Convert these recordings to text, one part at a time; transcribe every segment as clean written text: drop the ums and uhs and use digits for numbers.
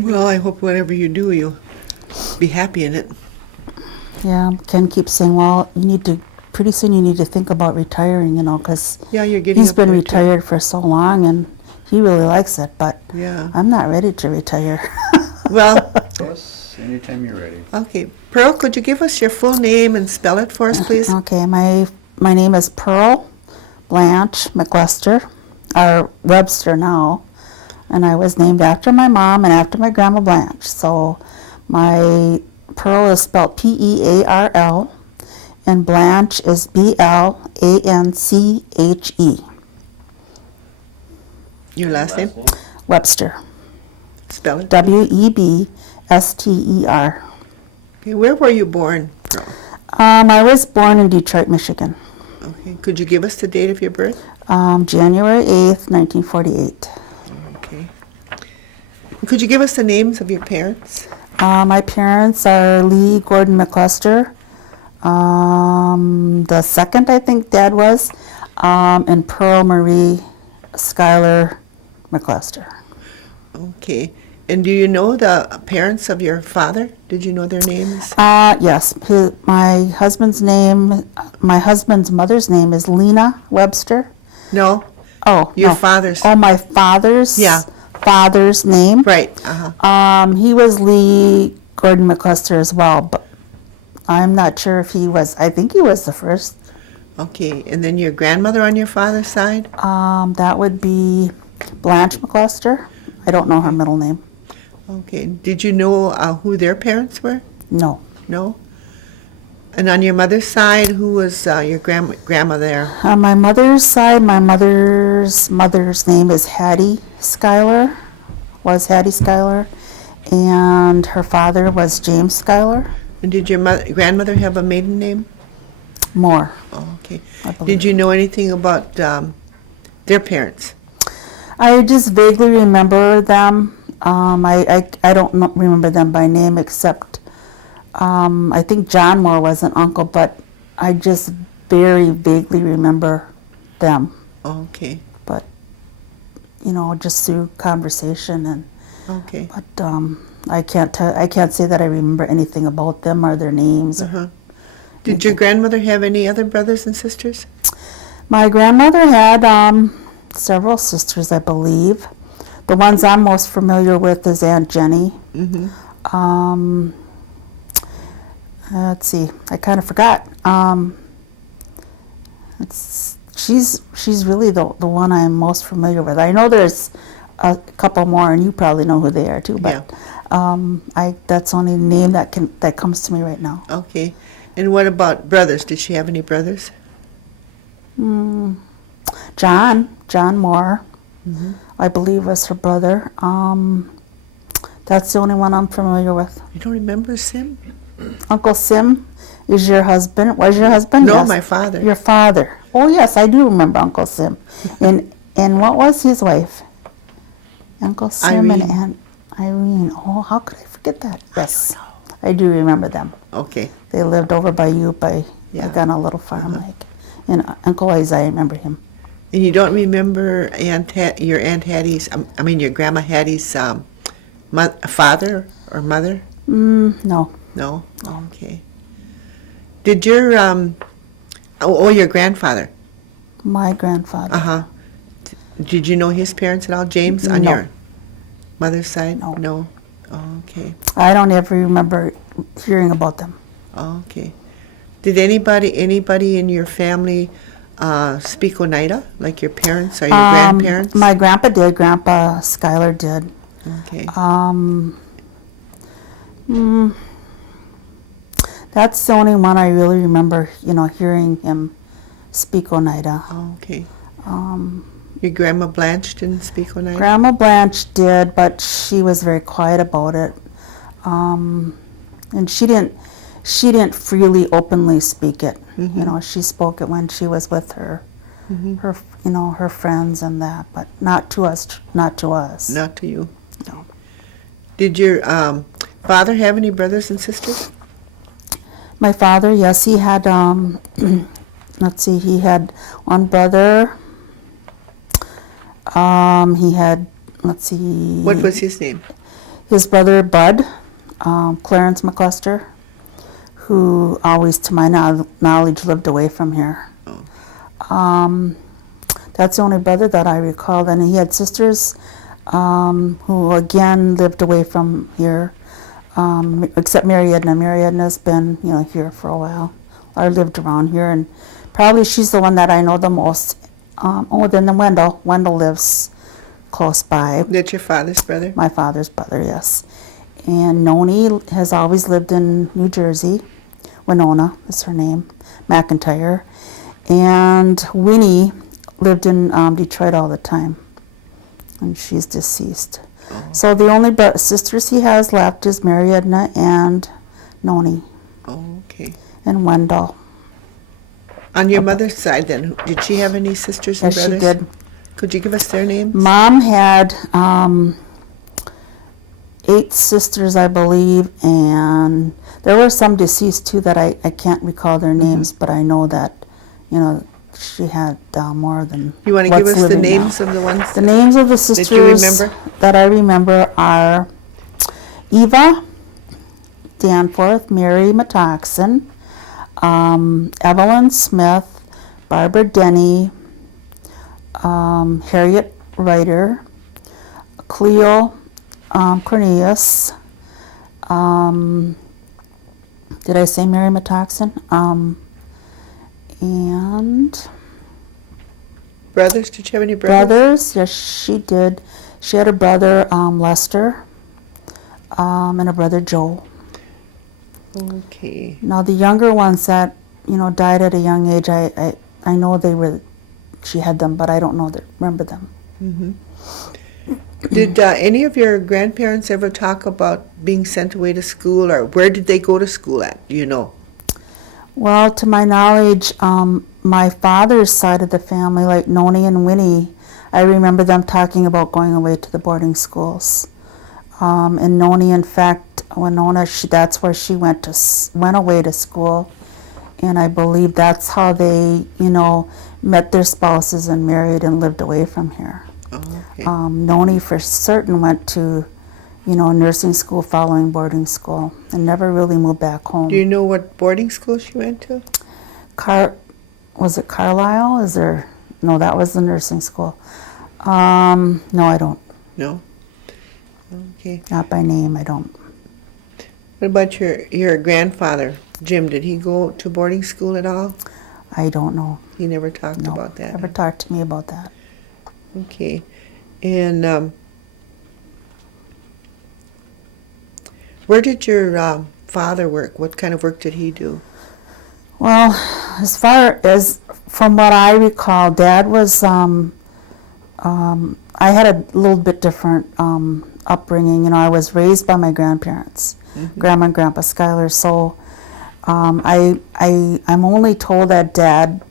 Well, I hope whatever you do, you'll be happy in it. Yeah, Ken keeps saying, well, pretty soon you need to think about retiring, because Yeah, you're getting he's up been there, too. retired for so long and he really likes it, but Yeah. I'm not ready to retire. Well, Yes, anytime you're ready. okay. Pearl, could you give us your full name and spell it for us, please? Okay, my name is Pearl Blanche McWebster, or Webster now, and I was named after my mom and after my grandma Blanche. So my Pearl is spelled Pearl, and Blanche is Blanche. Your last name? Webster, Spell it. Webster. Okay, where were you born, Pearl? I was born in Detroit, Michigan, Okay. Could you give us the date of your birth? January 8th, 1948. Okay. Could you give us the names of your parents? My parents are Lee Gordon McWebster, the second, I think Dad was, and Pearl Marie Schuyler McWebster. Okay. And do you know the parents of your father? Did you know their names? Yes, my husband's mother's name is Lena Webster. No? Oh, Your no. father's. Oh, my father's. Yeah. Father's name. Right. Uh-huh. He was Lee Gordon McWebster as well, but I'm not sure if he was. I think he was the first. Okay. And then your grandmother on your father's side? That would be Blanche McWebster. I don't know her middle name. Okay. Did you know who their parents were? No. No? And on your mother's side, who was your grandma there? On my mother's side, my mother's name is Hattie Schuyler, and her father was James Schuyler. And did your grandmother have a maiden name? Moore. Oh, okay. I believe. Did you know anything about their parents? I just vaguely remember them. I don't remember them by name except I think John Moore was an uncle, but I just very vaguely remember them. Okay. But just through conversation and. Okay. But I can't say that I remember anything about them or their names. Uh-huh. Did your grandmother have any other brothers and sisters? My grandmother had several sisters, I believe. The ones I'm most familiar with is Aunt Jenny. Mm-hmm. Let's see, I kind of forgot. She's really the one I'm most familiar with. I know there's a couple more, and you probably know who they are too. But that's the only name that comes to me right now. Okay. And what about brothers? Did she have any brothers? John Moore, Mm-hmm. I believe was her brother. That's the only one I'm familiar with. You don't remember Sim? Uncle Sim is your husband. Was your husband? No, Yes. my father. Your father. Oh yes, I do remember Uncle Sim. and what was his wife? Uncle Sim Irene. and Aunt Irene. Oh, how could I forget that? Yes, I do remember them. Okay. They lived over by you, like on a little farm, And Uncle Isaiah, I remember him. And you don't remember your Aunt Hattie's, your Grandma Hattie's father or mother? No. No? Okay. Did your, your grandfather? My grandfather. Uh-huh. Did you know his parents at all? James, on No. your mother's side? No. No? Okay. I don't ever remember hearing about them. Okay. Did anybody in your family speak Oneida, like your parents or your grandparents? My grandpa did. Grandpa Schuyler did. Okay. That's the only one I really remember, hearing him speak Oneida. Okay. Your Grandma Blanche didn't speak Oneida? Grandma Blanche did, but she was very quiet about it. And she didn't freely, openly speak it. Mm-hmm. She spoke it when she was with her, Mm-hmm. her friends and that, but not to us. Not to us. Not to you? No. Did your father have any brothers and sisters? My father, yes, he had. Let's see, he had one brother. He had. Let's see. What was his name? his brother Bud, Clarence McCluster, who always, to my knowledge, lived away from here. That's the only brother that I recall. And he had sisters who, again, lived away from here, except Mary Edna. Mary Edna's been, here for a while. I lived around here, and probably she's the one that I know the most. Then the Wendell. Wendell lives close by. That's your father's brother? My father's brother, yes. And Noni has always lived in New Jersey. Winona is her name, McIntyre. And Winnie lived in Detroit all the time, and she's deceased. Oh. So the only sisters he has left is Mary Edna and Noni. Oh, okay. And Wendell. On your mother's side, then, did she have any sisters and yes, brothers? Yes, she did. Could you give us their names? Mom had 8 sisters, I believe, and there were some deceased too that I can't recall their names, but I know that, she had more than. You want to give us the names now. of the ones? The names of the sisters that you remember? That I remember are Eva Danforth, Mary Metoxen, Evelyn Smith, Barbara Denny, Harriet Ryder, Cleo Cornelius. Did I say Mary Metoxen? And brothers? Did you have any brothers? Brothers, yes, she did. She had a brother, Lester, and a brother, Joe. Okay. Now the younger ones that died at a young age, I know she had them, but I don't remember them. Mm-hmm. Did any of your grandparents ever talk about being sent away to school, or where did they go to school at? Do you know? Well, to my knowledge, my father's side of the family, like Noni and Winnie, I remember them talking about going away to the boarding schools. And Noni, in fact, Winona, that's where she went away to school, and I believe that's how they, met their spouses and married and lived away from here. Oh, okay. Noni for certain went to, nursing school following boarding school and never really moved back home. Do you know what boarding school she went to? Was it Carlisle? No, that was the nursing school. No, I don't. No? Okay. Not by name, I don't. What about your grandfather, Jim? Did he go to boarding school at all? I don't know. He never talked No, about that? Never talked to me about that. Okay. And where did your father work? What kind of work did he do? Well, as far as from what I recall, Dad was, I had a little bit different upbringing. I was raised by my grandparents, Grandma and Grandpa Schuyler. So I'm only told that Dad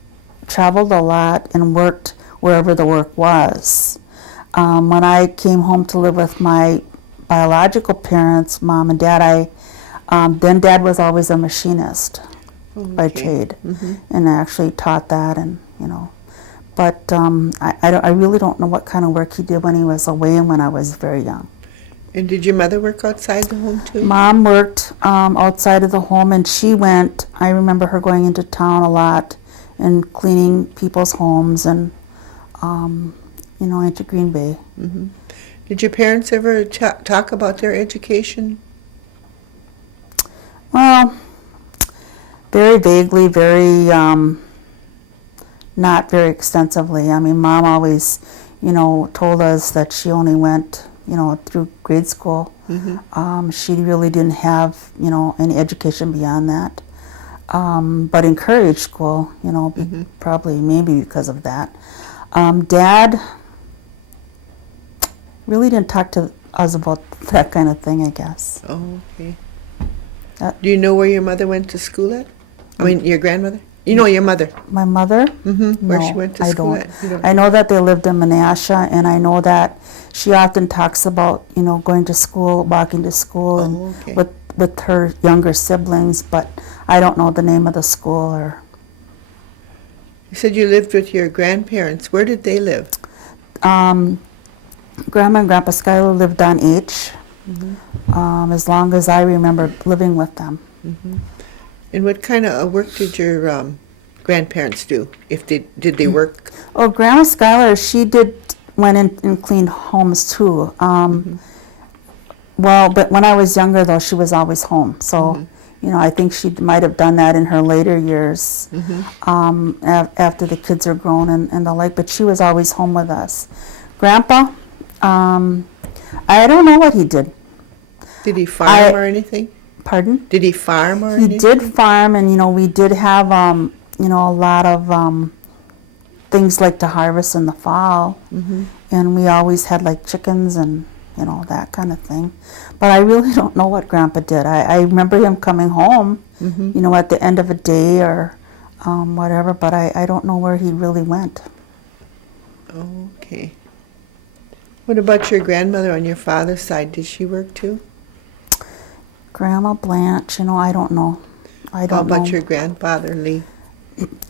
traveled a lot and worked wherever the work was. When I came home to live with my biological parents, Mom and Dad, then Dad was always a machinist by trade, and I actually taught that, and but I really don't know what kind of work he did when he was away and when I was very young. And did your mother work outside the home too? Mom worked outside of the home, and I remember her going into town a lot and cleaning people's homes and into Green Bay. Mm-hmm. Did your parents ever talk about their education? Well, very vaguely, very not very extensively. I mean, Mom always, told us that she only went, through grade school. She really didn't have, any education beyond that. But encouraged school, probably maybe because of that. Dad really didn't talk to us about that kind of thing, I guess. Oh, okay. Do you know where your mother went to school at? I mean, your grandmother? You know your mother? My mother? Where No, she went to I school don't. at? You don't I know that they lived in Menasha, and I know that she often talks about, going to school, walking to school, and okay. with her younger siblings, but I don't know the name of the school or. You said you lived with your grandparents. Where did they live? Grandma and Grandpa Schuyler lived on H, as long as I remember living with them. And what kind of work did your grandparents do? If they did they work? Oh, Grandma Schuyler, she went in and cleaned homes too. Well, but when I was younger, though, she was always home. So, I think she might have done that in her later years, after the kids are grown and the like. But she was always home with us. Grandpa, I don't know what he did. Did he farm or anything? Pardon? Did he farm or He anything? did farm, and we did have a lot of things like to harvest in the fall, and we always had like chickens and that kind of thing. But I really don't know what Grandpa did. I remember him coming home, at the end of a day or whatever. But I don't know where he really went. Okay. What about your grandmother on your father's side? Did she work too? Grandma Blanche, I don't know. I How don't know. about your grandfather, Lee?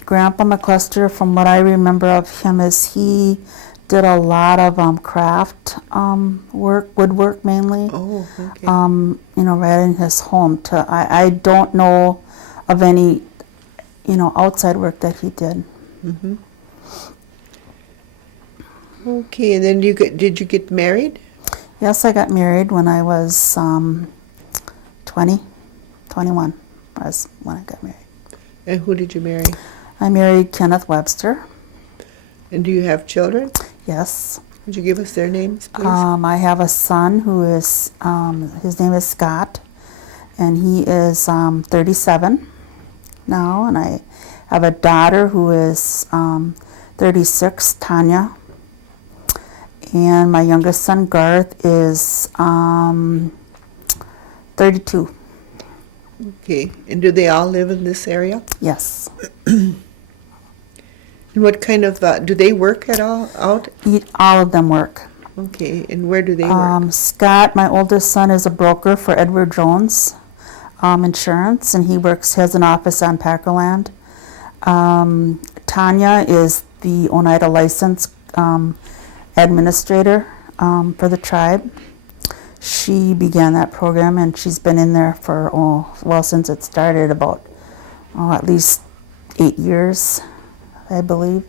Grandpa McCluster, from what I remember of him, is he did a lot of craft work, woodwork mainly. Oh, okay. Right in his home. I don't know of any, outside work that he did. Okay, and then did you get married? Yes, I got married when I was 21 was when I got married. And who did you marry? I married Kenneth Webster. And do you have children? Yes. Would you give us their names, please? I have a son who is, his name is Scott, and he is 37 now, and I have a daughter who is 36, Tanya, and my youngest son, Garth, is 32. Okay, and do they all live in this area? Yes. And what kind of, do they work at all out? All of them work. Okay, and where do they work? Scott, my oldest son, is a broker for Edward Jones Insurance, and he has an office on Packerland. Tanya is the Oneida license administrator for the tribe. She began that program, and she's been in there for, since it started, about at least 8 years, I believe.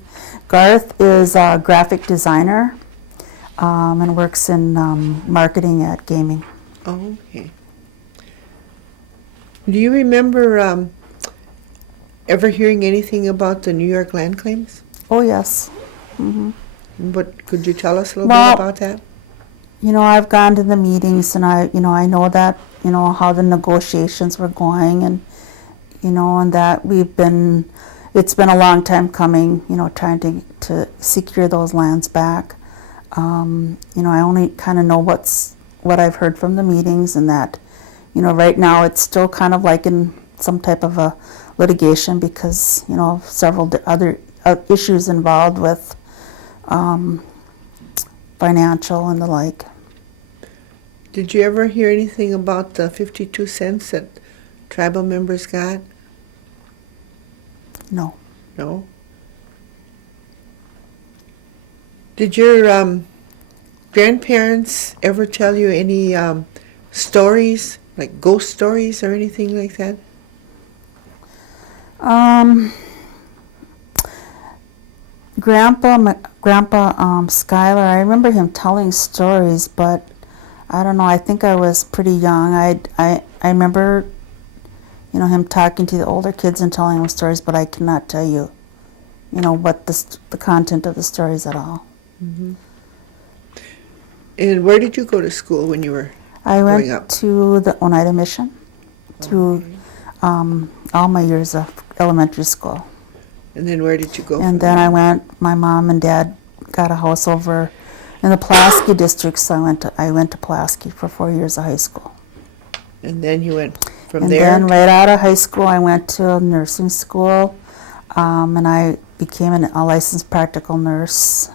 Garth is a graphic designer and works in marketing at gaming. Oh, okay. Do you remember ever hearing anything about the New York land claims? Oh, yes. What could you tell us a little Well, bit about that? I've gone to the meetings, and I know that, how the negotiations were going, and, and that it's been a long time coming, trying to secure those lands back. I only kind of know what I've heard from the meetings, and that, right now it's still kind of like in some type of a litigation because, several other issues involved with financial and the like. Did you ever hear anything about the 52 cents that tribal members got? No. No? Did your grandparents ever tell you any stories, like ghost stories or anything like that? Grandpa Schuyler, I remember him telling stories, but I don't know, I think I was pretty young. I remember, him talking to the older kids and telling them stories, but I cannot tell you, what the content of the stories at all. And where did you go to school when you were growing up? I went to the Oneida Mission through all my years of elementary school. And then where did you go? And then my mom and dad got a house over in the Pulaski district, so I went to Pulaski for 4 years of high school. And then you went from And there? then right out of high school, I went to nursing school, and I became a licensed practical nurse.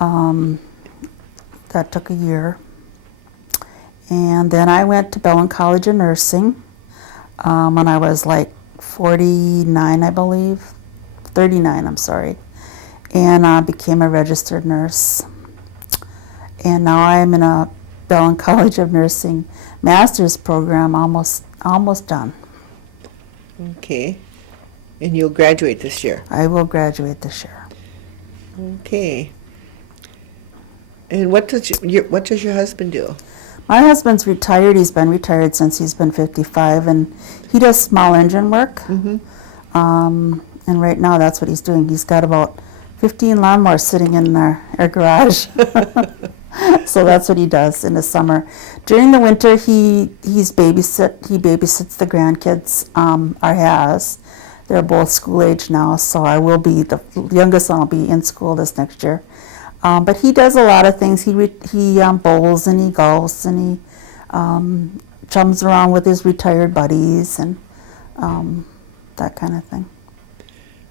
That took a year. And then I went to Bellin College of Nursing when I was like 49, I believe. 39, I'm sorry. And I became a registered nurse. And now I'm in a Bellin College of Nursing master's program almost done. Okay. And you'll graduate this year. I will graduate this year. Okay. And what does your husband do? My husband's retired. He's been retired since he's been 55, and he does small engine work. Mm-hmm. And right now, that's what he's doing. He's got about 15 lawnmowers sitting in our garage. So that's what he does in the summer. During the winter, he babysits the grandkids. They're both school age now, so I will be the youngest one will be in school this next year. But he does a lot of things. He bowls and he golfs and he chums around with his retired buddies and that kind of thing.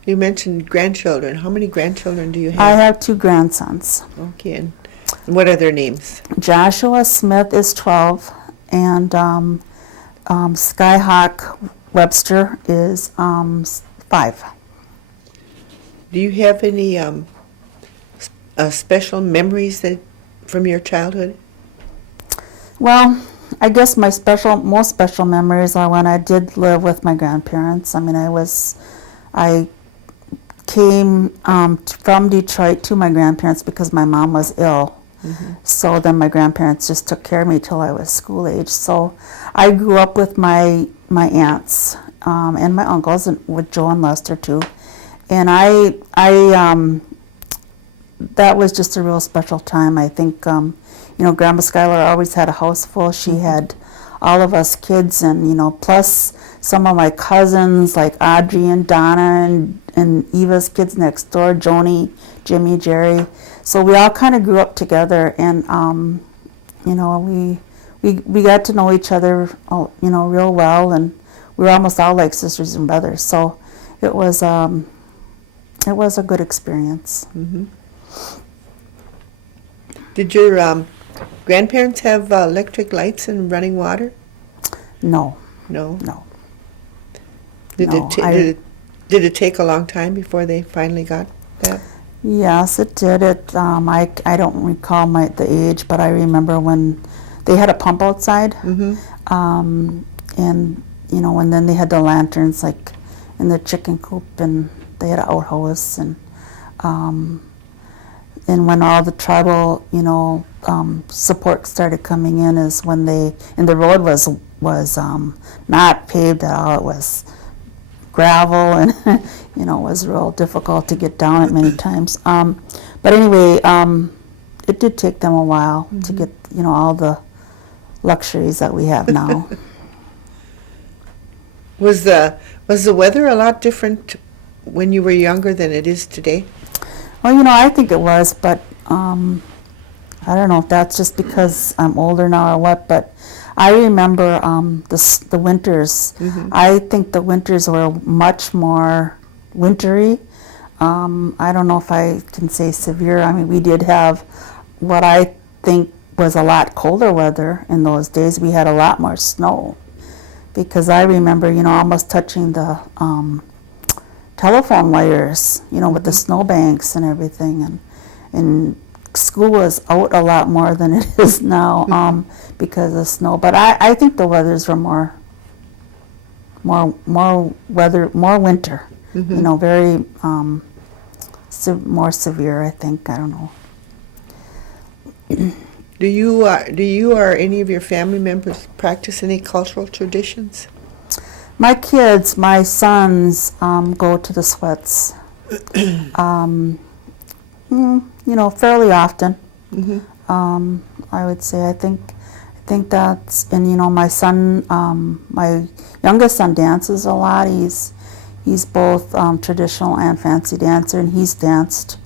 You mentioned grandchildren. How many grandchildren do you have? I have 2 grandsons. Okay, and what are their names? Joshua Smith is 12, and Skyhawk Webster is 5. Do you have any special memories from your childhood? Well, I guess my most special memories are when I did live with my grandparents. I mean, I came from Detroit to my grandparents because my mom was ill. Mm-hmm. So then my grandparents just took care of me till I was school age. So I grew up with my aunts and my uncles, and with Joe and Lester too. And I that was just a real special time. I think Grandma Schuyler always had a house full. She had all of us kids, and plus some of my cousins like Audrey and Donna and Eva's kids next door, Joni, Jimmy, Jerry. So we all kind of grew up together, and we got to know each other, real well, and we were almost all like sisters and brothers. So it was a good experience. Mm-hmm. Did your grandparents have electric lights and running water? No. No? No. Did it take a long time before they finally got that? Yes, it did. I don't recall the age, but I remember when they had a pump outside, Mm-hmm. And then they had the lanterns like in the chicken coop, and they had an outhouse, and when all the tribal support started coming in is when the road was not paved at all. It was gravel, and it was real difficult to get down it many times. But anyway, it did take them a while to get all the luxuries that we have now. Was the weather a lot different when you were younger than it is today? Well, I think it was, but I don't know if that's just because I'm older now or what, but I remember the winters. Mm-hmm. I think the winters were much more wintry. I don't know if I can say severe. I mean, we did have what I think was a lot colder weather in those days. We had a lot more snow, because I remember, almost touching the telephone wires, with the snowbanks and everything, and school was out a lot more than it is now because of snow. But I think the weathers were more winter, Mm-hmm. very more severe, I think. I don't know. Do you or any of your family members practice any cultural traditions? My kids, my sons, go to the sweats, fairly often. Mm-hmm. I would say. I think that's, and my son, my youngest son dances a lot. He's both traditional and fancy dancer, and he's danced,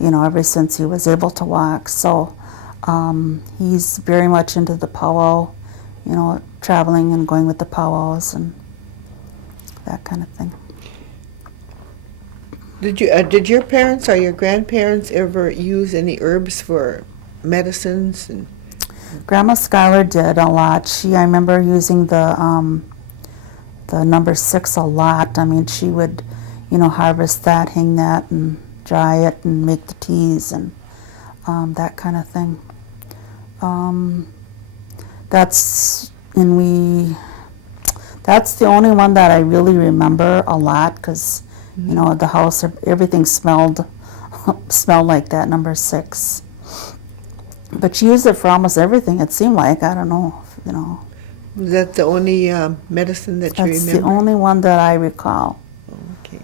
ever since he was able to walk. So he's very much into the powwow, traveling and going with the powwows and that kind of thing. Did your parents or your grandparents ever use any herbs for medicines? And Grandma Schuyler did a lot. I remember using the number 6 a lot. I mean, she would, harvest that, hang that, and dry it, and make the teas and that kind of thing. That's that's the only one that I really remember a lot because, you know, the house, everything smelled like that, number 6. But she used it for almost everything, it seemed like. I don't know, you know. Was that the only medicine that you That's remember? the only one that I recall. Okay.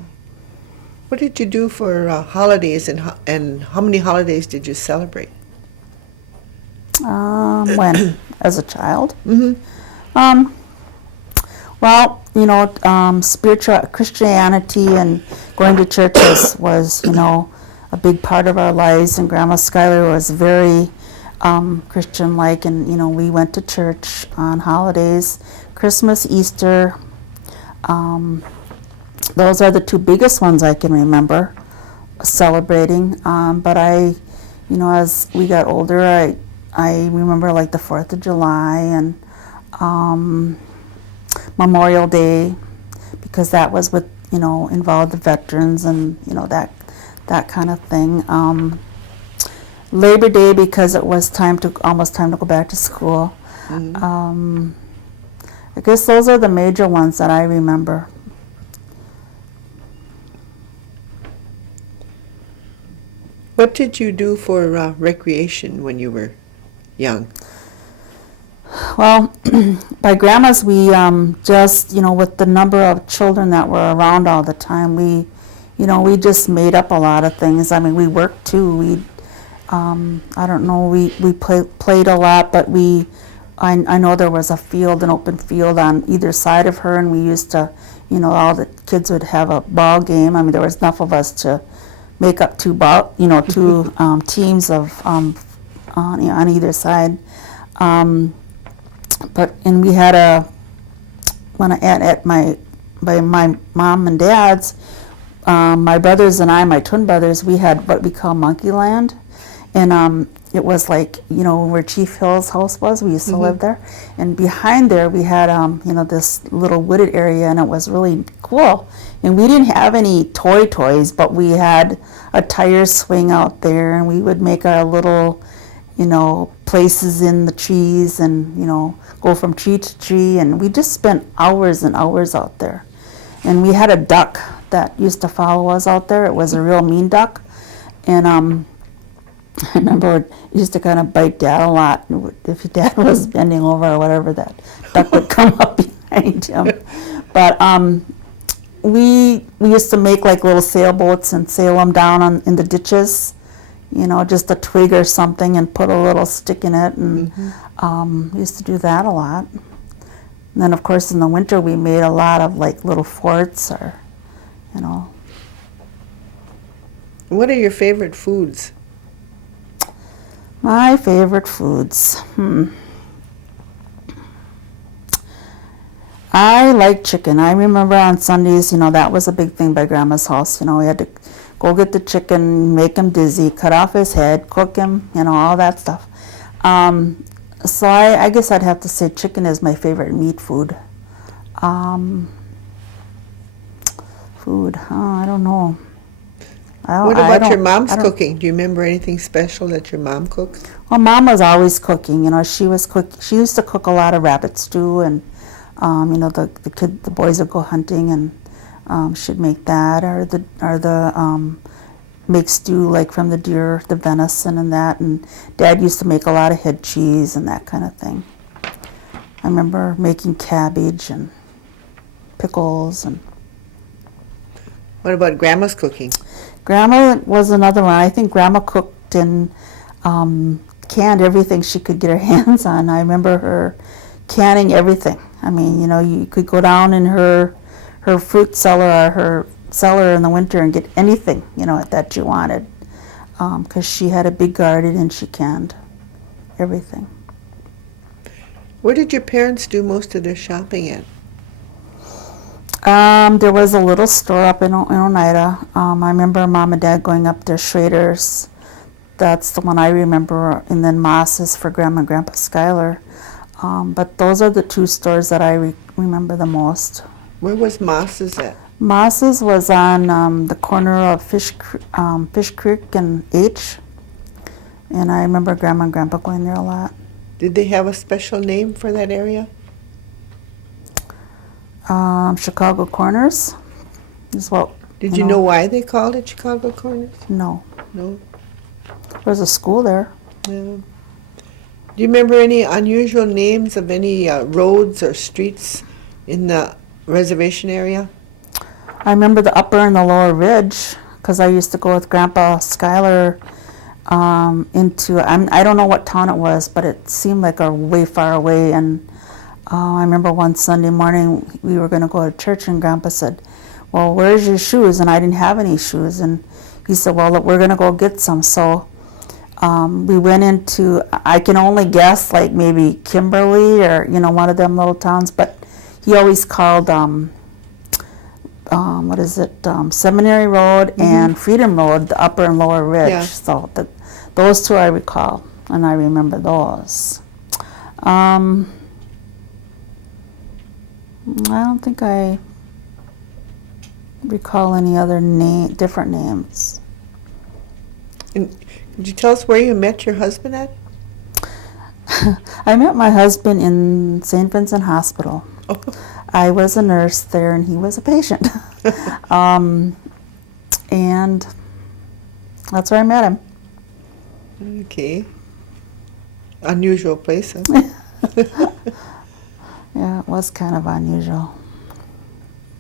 What did you do for holidays, and how many holidays did you celebrate? When? As a child? Mm-hmm. Well, you know, spiritual Christianity and going to church was, you know, a big part of our lives. And Grandma Schuyler was very Christian-like, and you know, we went to church on holidays, Christmas, Easter. Those are the 2 biggest ones I can remember celebrating. But I, you know, as we got older, I remember like the 4th of July and Memorial Day, because that was with, you know, involved the veterans and, you know, that kind of thing. Labor Day, because it was almost time to go back to school. Mm-hmm. I guess those are the major ones that I remember. What did you do for recreation when you were young? Well, by Grandma's, we just, you know, with the number of children that were around all the time, we just made up a lot of things. I mean, we worked too. I don't know, we played a lot, but I know there was an open field on either side of her, and we used to, you know, all the kids would have a ball game. I mean, there was enough of us to make up 2 teams of on either side. And we had at my mom and dad's, my brothers and I, my twin brothers, we had what we call Monkey Land. And it was like, you know, where Chief Hill's house was, we used to live there. And behind there we had, you know, this little wooded area, and it was really cool. And we didn't have any toys, but we had a tire swing out there, and we would make our little, you know, places in the trees and, you know, go from tree to tree. And we just spent hours and hours out there. And we had a duck that used to follow us out there. It was a real mean duck. And I remember it used to kind of bite Dad a lot. If Dad was bending over or whatever, that duck would come up behind him. But we used to make like little sailboats and sail them down in the ditches, you know, just a twig or something, and put a little stick in it. And we used to do that a lot. And then, of course, in the winter, we made a lot of like little forts, or, you know. What are your favorite foods? My favorite foods. I like chicken. I remember on Sundays, you know, that was a big thing by Grandma's house. You know, we had to go get the chicken, make him dizzy, cut off his head, cook him, you know, all that stuff. So I guess I'd have to say chicken is my favorite meat food. I don't know. What about your mom's cooking? Do you remember anything special that your mom cooked? Well, Mom was always cooking. You know, she used to cook a lot of rabbit stew, and you know, the boys would go hunting, and she'd make that, or the make stew like from the deer, the venison, and that. And Dad used to make a lot of head cheese and that kind of thing. I remember making cabbage and pickles. And what about Grandma's cooking? Grandma was another one. I think Grandma cooked and canned everything she could get her hands on. I remember her canning everything. I mean, you know, you could go down in her fruit cellar or her cellar in the winter and get anything, you know, that you wanted, because she had a big garden and she canned everything. Where did your parents do most of their shopping at? There was a little store up in Oneida. I remember Mom and Dad going up there, Schrader's. That's the one I remember, and then Moss's for Grandma and Grandpa Schuyler. But those are the 2 stores that I remember the most. Where was Moss's at? Moss's was on the corner of Fish Creek and H. And I remember Grandma and Grandpa going there a lot. Did they have a special name for that area? Chicago Corners is what. Did you know why they called it Chicago Corners? No. No. There's a school there. Yeah. Do you remember any unusual names of any roads or streets in the reservation area? I remember the upper and the lower ridge because I used to go with Grandpa Schuyler into, I don't know what town it was, but it seemed like a way far away. And I remember one Sunday morning we were going to go to church and Grandpa said, well, where's your shoes? And I didn't have any shoes. And he said, well, look, we're going to go get some. So we went into, I can only guess, like maybe Kimberly or, one of them little towns. But he always called, Seminary Road and Freedom Road, the upper and lower ridge. Yeah. So those two I recall, and I remember those. I don't think I recall any other different names. And could you tell us where you met your husband at? I met my husband in St. Vincent Hospital. Oh. I was a nurse there and he was a patient. And that's where I met him. Okay. Unusual place, huh? Yeah, it was kind of unusual.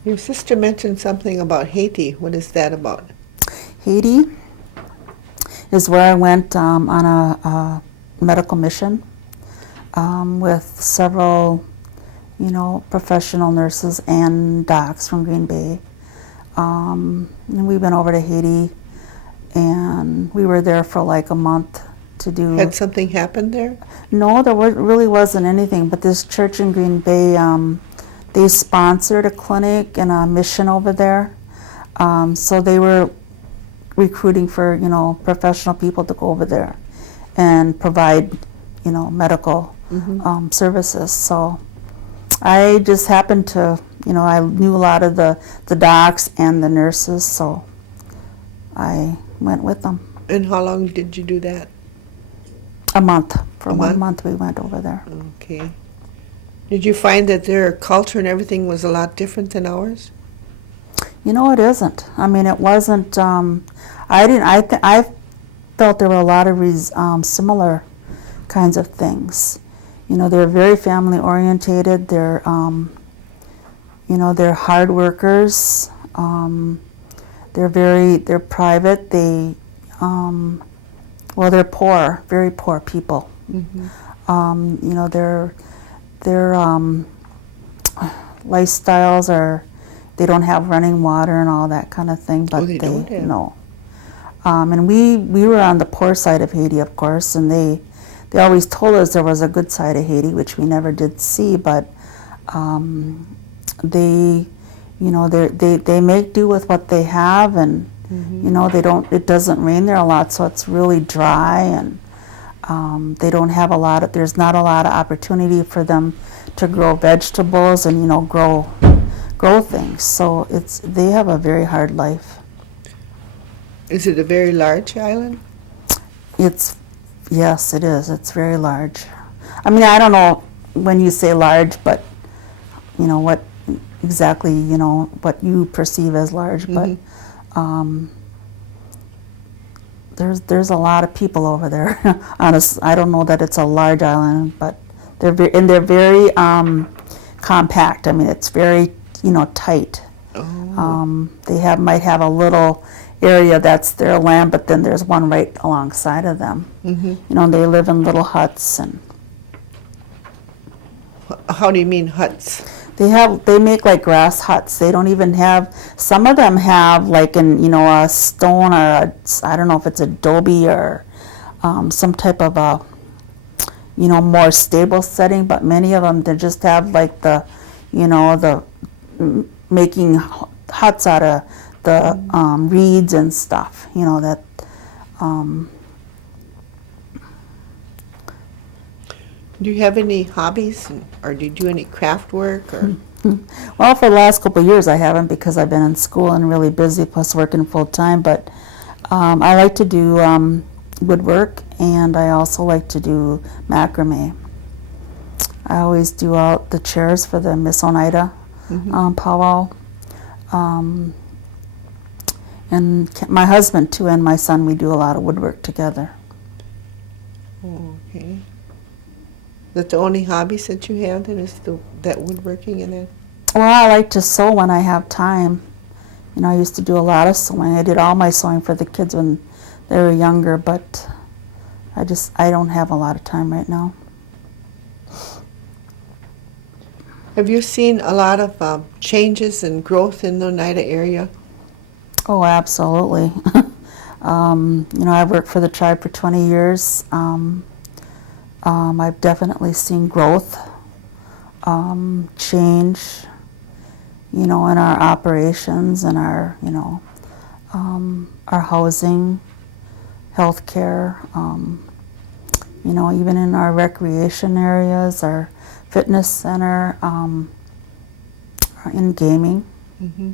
Your sister mentioned something about Haiti. What is that about? Haiti is where I went on a medical mission with several, professional nurses and docs from Green Bay. And we went over to Haiti, and we were there for like a month to do. Had something happened there? No, there really wasn't anything. But this church in Green Bay, they sponsored a clinic and a mission over there. So they were recruiting for professional people to go over there and provide medical services. So I just happened to I knew a lot of the docs and the nurses, so I went with them. And how long did you do that? A month. For A 1 month? month we went over there. Okay. Did you find that their culture and everything was a lot different than ours? It isn't. I mean, it wasn't. I felt there were a lot of similar kinds of things. They're very family orientated. They're they're hard workers. They're private. They're poor, very poor people. Mm-hmm. Their lifestyles are, they don't have running water and all that kind of thing, but they don't have. No. And we were on the poor side of Haiti, of course, and they always told us there was a good side of Haiti, which we never did see, but they make do with what they have, and it doesn't rain there a lot, so it's really dry, and they don't have there's not a lot of opportunity for them to grow vegetables and grow things. So they have a very hard life. Is it a very large island? Yes, it is. It's very large. I mean, I don't know when you say large, but what exactly what you perceive as large, but there's a lot of people over there. I don't know that it's a large island, but they're very compact. I mean, it's very tight. Oh. They might have a little area that's their land, but then there's one right alongside of them. Mm-hmm. They live in little huts, and How do you mean huts? they make like grass huts. They don't even have, some of them have like a stone or I don't know if it's adobe or some type of a more stable setting, but many of them they just have like the making huts out of the reeds and stuff, that Do you have any hobbies, or do you do any craft work? Or well, for the last couple of years I haven't, because I've been in school and really busy, plus working full time, but I like to do woodwork, and I also like to do macrame. I always do out the chairs for the Miss Oneida powwow. And my husband too and my son, we do a lot of woodwork together. Oh, okay. That's the only hobbies that you have then is that woodworking and that? Well, I like to sew when I have time. You know, I used to do a lot of sewing. I did all my sewing for the kids when they were younger, but I don't have a lot of time right now. Have you seen a lot of changes and growth in the Oneida area? Oh, absolutely. You know, I've worked for the tribe for 20 years. I've definitely seen growth, change, you know, in our operations and our, you know, our housing, healthcare, you know, even in our recreation areas, our fitness center, in gaming. Mm-hmm.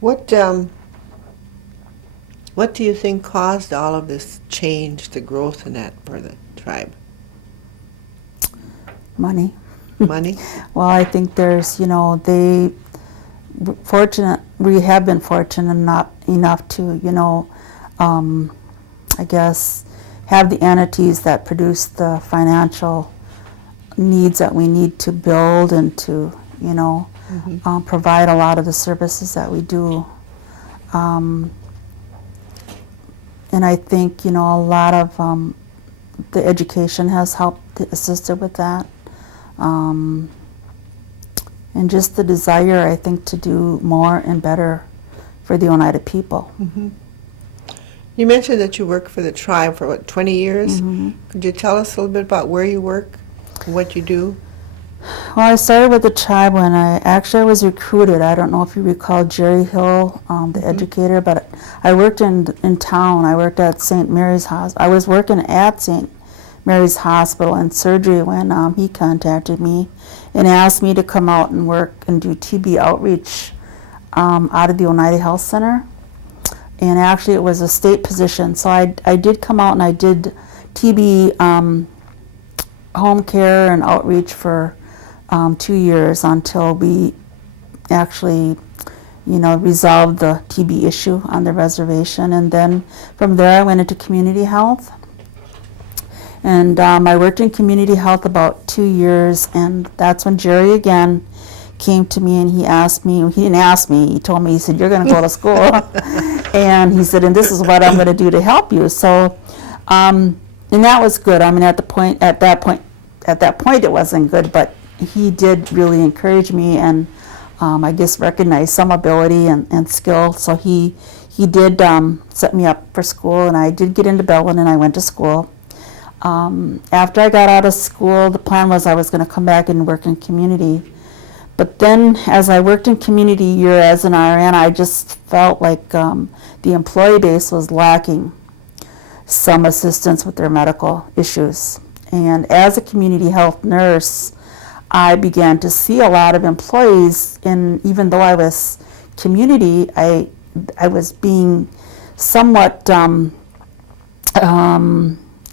What do you think caused all of this change, the growth in that for the tribe? Money. Money? Well, I think there's, you know, we have been fortunate enough to, you know, I guess, have the entities that produce the financial needs that we need to build and to, you know, provide a lot of the services that we do. And I think, you know, a lot of the education has helped assisted with that. And just the desire, I think, to do more and better for the Oneida people. Mm-hmm. You mentioned that you work for the tribe for, 20 years? Mm-hmm. Could you tell us a little bit about where you work, what you do? Well, I started with the tribe when I was recruited. I don't know if you recall Jerry Hill, the educator, but I worked in town. I worked at St. Mary's Hospital. I was working at St. Mary's Hospital in surgery when he contacted me and asked me to come out and work and do TB outreach out of the Oneida Health Center. And actually it was a state position, so I did come out and I did TB home care and outreach for 2 years until we actually, you know, resolved the TB issue on the reservation. And then from there I went into community health. And I worked in community health about 2 years, and that's when Jerry again came to me and he asked me, he didn't ask me, he told me, he said, you're going to go to school. And he said, and this is what I'm going to do to help you. So, and that was good. I mean, at that point it wasn't good, but he did really encourage me and I guess recognize some ability and skill. So he did set me up for school, and I did get into Belleville and I went to school. After I got out of school, the plan was I was going to come back and work in community. But then as I worked in community year as an RN, I just felt like the employee base was lacking some assistance with their medical issues. And as a community health nurse, I began to see a lot of employees, and even though I was community, I was being somewhat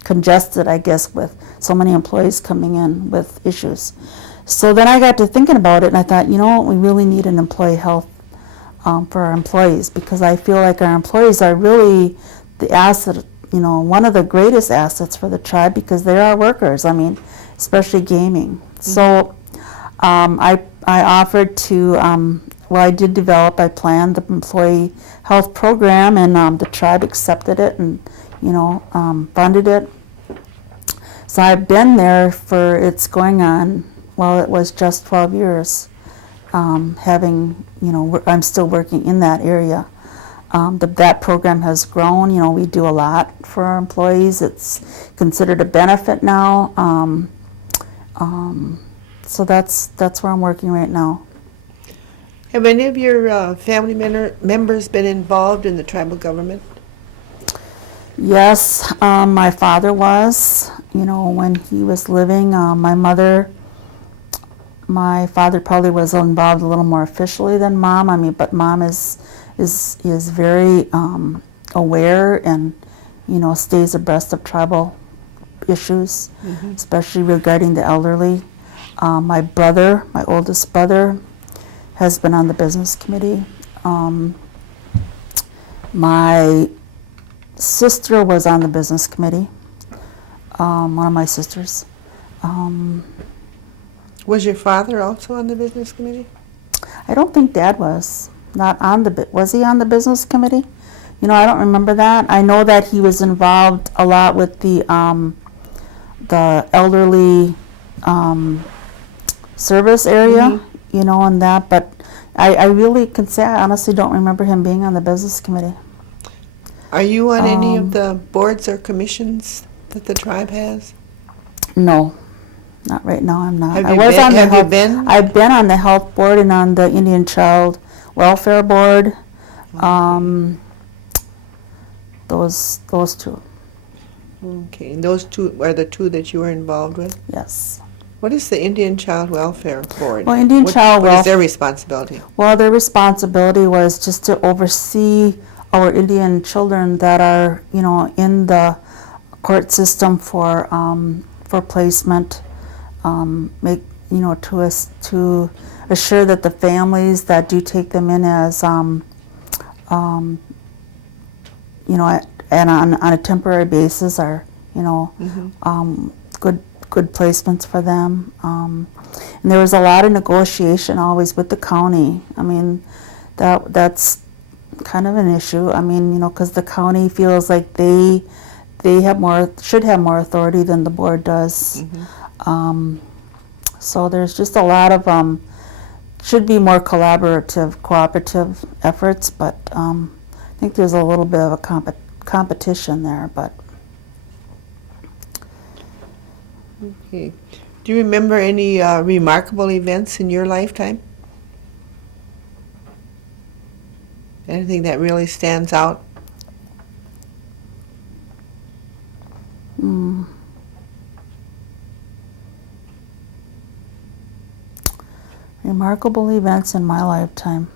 congested, I guess, with so many employees coming in with issues. So then I got to thinking about it, and I thought, you know what, we really need an employee health for our employees, because I feel like our employees are really the asset, you know, one of the greatest assets for the tribe, because they are workers, I mean, especially gaming. Mm-hmm. So I offered to, well, I did develop, I planned the employee health program, and the tribe accepted it and, you know, funded it. So I've been there for, it's going on, well, it was just 12 years, having, you know, I'm still working in that area. That program has grown. You know, we do a lot for our employees. It's considered a benefit now. So that's where I'm working right now. Have any of your family members been involved in the tribal government? Yes, my father was, you know, when he was living. My father probably was involved a little more officially than Mom. I mean, but Mom is very aware and, you know, stays abreast of tribal issues, especially regarding the elderly. My brother, my oldest brother, has been on the business committee. My sister was on the business committee, one of my sisters. Was your father also on the business committee? I don't think Dad was. Not on the, was he on the business committee? You know, I don't remember that. I know that he was involved a lot with the elderly service area, you know, and that, but I really can say I honestly don't remember him being on the business committee. Are you on any of the boards or commissions that the tribe has? No, not right now. I'm not. Have you been? I've been on the health board and on the Indian Child Welfare Board. Those two. Okay, and those two are the two that you were involved with? Yes. What is the Indian Child Welfare Board? Well, Indian Child What is their responsibility? Well, their responsibility was just to oversee our Indian children that are, you know, in the court system for placement. Make, you know, to assure that the families that do take them in as, you know, and on a temporary basis are, you know, good placements for them. And there was a lot of negotiation always with the county. I mean, that's kind of an issue. I mean, you know, because the county feels like they should have more authority than the board does. So there's just a lot of should be more cooperative efforts, but I think there's a little bit of a competition there. But okay, do you remember any remarkable events in your lifetime? Anything that really stands out? Remarkable events in my lifetime.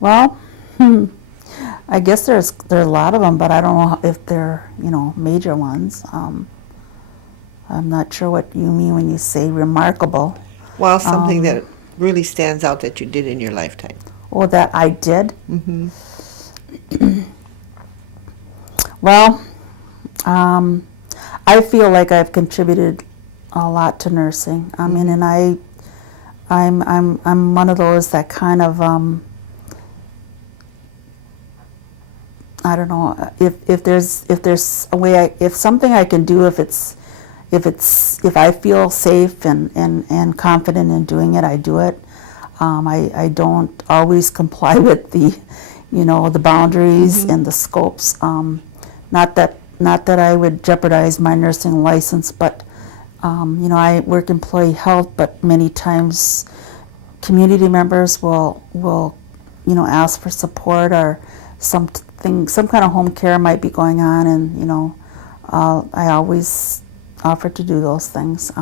Well, I guess there are a lot of them, but I don't know if they're, you know, major ones. I'm not sure what you mean when you say remarkable. Well, something that really stands out that you did in your lifetime. Oh, that I did? Well, I feel like I've contributed a lot to nursing. I mean, and I'm one of those that kind of I don't know if there's a way if something I can do if I feel safe and confident in doing it, I do it. I don't always comply with the, you know, the boundaries and the scopes. Not that I would jeopardize my nursing license, but you know, I work employee health, but many times community members will you know, ask for support or some kind of home care might be going on, and you know, I always offer to do those things.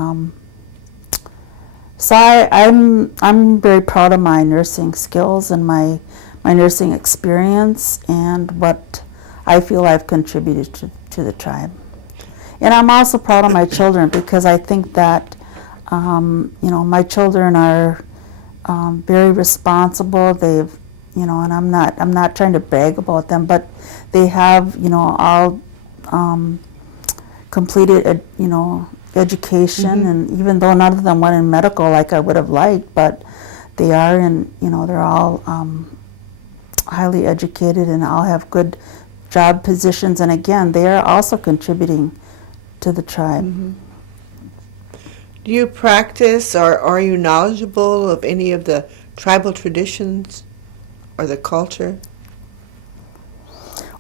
So I'm very proud of my nursing skills and my nursing experience and what I feel I've contributed to the tribe. And I'm also proud of my children because I think that you know, my children are very responsible. They've, you know, and I'm not trying to brag about them, but they have, you know, all completed, you know, education, and even though none of them went in medical like I would have liked, but they are in, you know, they're all highly educated and all have good job positions, and again, they are also contributing to the tribe. Do you practice or are you knowledgeable of any of the tribal traditions or the culture?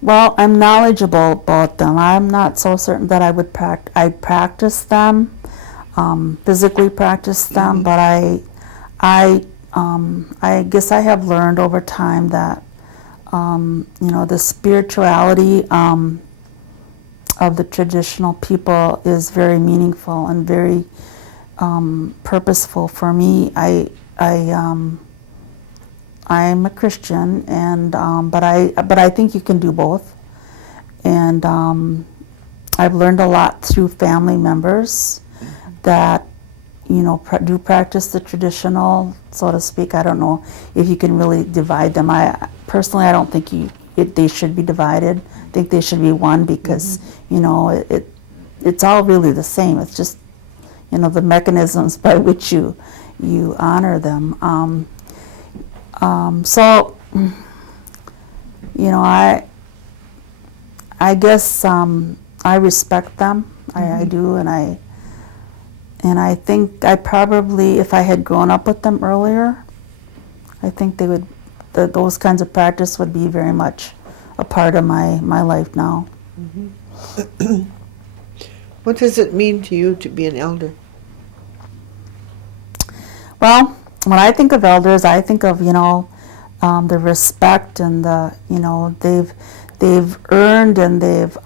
Well, I'm knowledgeable about them. I'm not so certain that I would practice them, physically practice them, but I guess I have learned over time that you know, the spirituality of the traditional people is very meaningful and very purposeful for me. I'm a Christian, and but I think you can do both, and I I've learned a lot through family members that, do practice the traditional, so to speak. I don't know if you can really divide them. Personally, I don't think they should be divided. I think they should be one because, it's all really the same. It's just, the mechanisms by which you honor them. So, I guess I respect them. I do, and I think I probably, if I had grown up with them earlier, I think those kinds of practice would be very much a part of my life now. What does it mean to you to be an elder? Well, when I think of elders, I think of the respect and they've earned and they've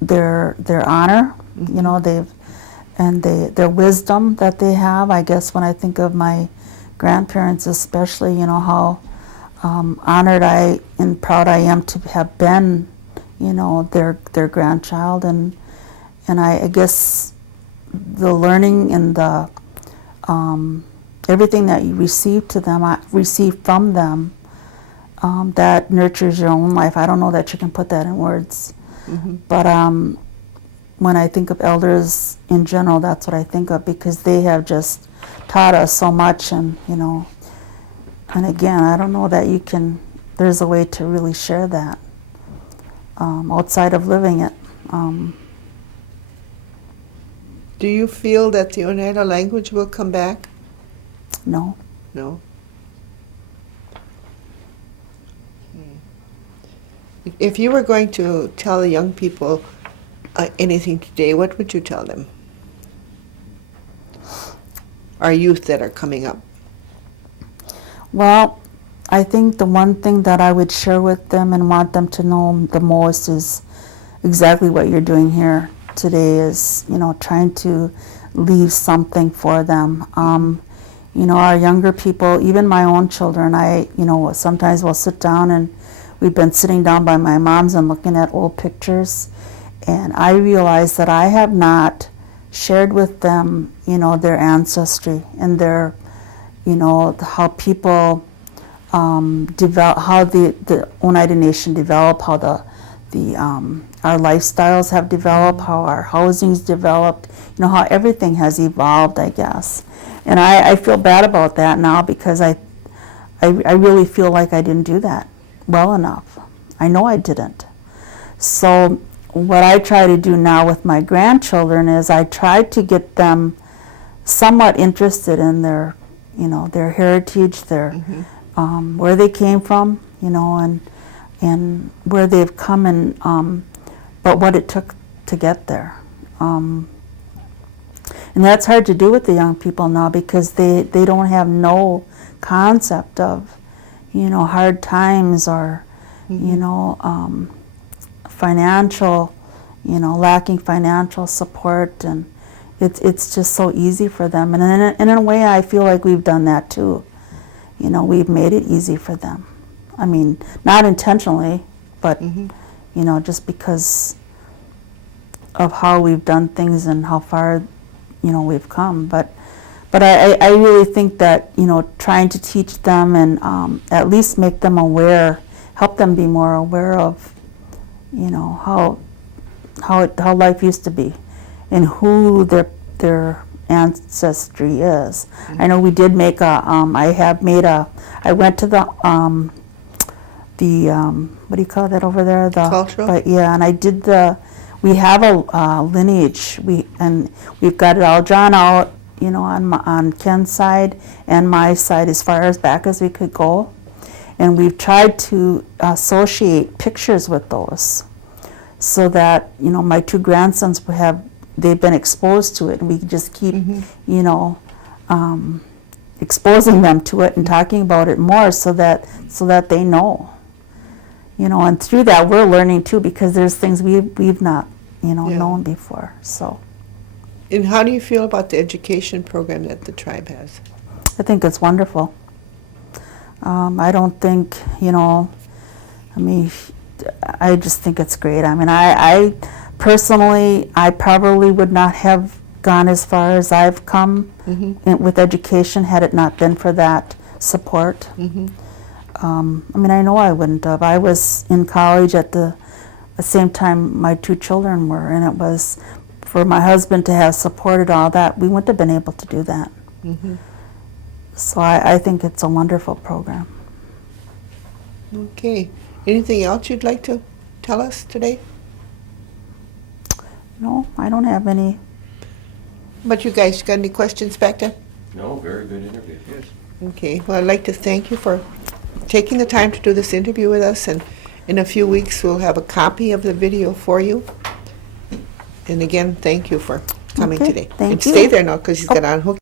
their honor. Their wisdom that they have. I guess when I think of my grandparents, especially, how honored and proud I am to have been, their grandchild, and I guess the learning and the everything that you receive from them, that nurtures your own life. I don't know that you can put that in words, but when I think of elders in general, that's what I think of, because they have just taught us so much, and and again, I don't know that there's a way to really share that outside of living it. Do you feel that the Oneida language will come back? No. No. If you were going to tell the young people anything today, what would you tell them? Our youth that are coming up. Well, I think the one thing that I would share with them and want them to know the most is exactly what you're doing here today, is trying to leave something for them. Our younger people, even my own children, sometimes we'll sit down, and we've been sitting down by my mom's and looking at old pictures, and I realize that I have not shared with them, their ancestry and their, how people develop, how the Oneida Nation developed, how our lifestyles have developed, how our housing's developed, how everything has evolved, I guess. And I feel bad about that now, because I really feel like I didn't do that well enough. I know I didn't. So what I try to do now with my grandchildren is I try to get them somewhat interested in their heritage, their where they came from, and where they've come, and but what it took to get there. And that's hard to do with the young people now, because they don't have no concept of, hard times, or, financial, lacking financial support, and it's just so easy for them. And in a way, I feel like we've done that too. We've made it easy for them. I mean, not intentionally, but, just because of how we've done things and how far, we've come. But I really think that, trying to teach them and at least make them aware, help them be more aware of, how life used to be, and who their ancestry is. I know we did make I went to the what do you call that over there? The Cultural? But yeah, and I did we have a lineage, we've got it all drawn out, on Ken's side and my side, as far as back as we could go. And we've tried to associate pictures with those, so that, my two grandsons they've been exposed to it, and we can just keep, exposing them to it and talking about it more, so that they know. And through that we're learning too, because there's things we've not, known before. So. And how do you feel about the education program that the tribe has? I think it's wonderful. I don't think, I just think it's great. I mean, I personally, I probably would not have gone as far as I've come with education had it not been for that support. I mean, I know I wouldn't have. I was in college at the same time my two children were, and it was for my husband to have supported all that, we wouldn't have been able to do that. So I think it's a wonderful program. Okay. Anything else you'd like to tell us today? No, I don't have any. But you guys got any questions back there? No, very good interview. Yes. Okay. Well, I'd like to thank you for taking the time to do this interview with us, and in a few weeks we'll have a copy of the video for you. And again, thank you for coming Okay, today. thank and you. stay there now because he's got on hook.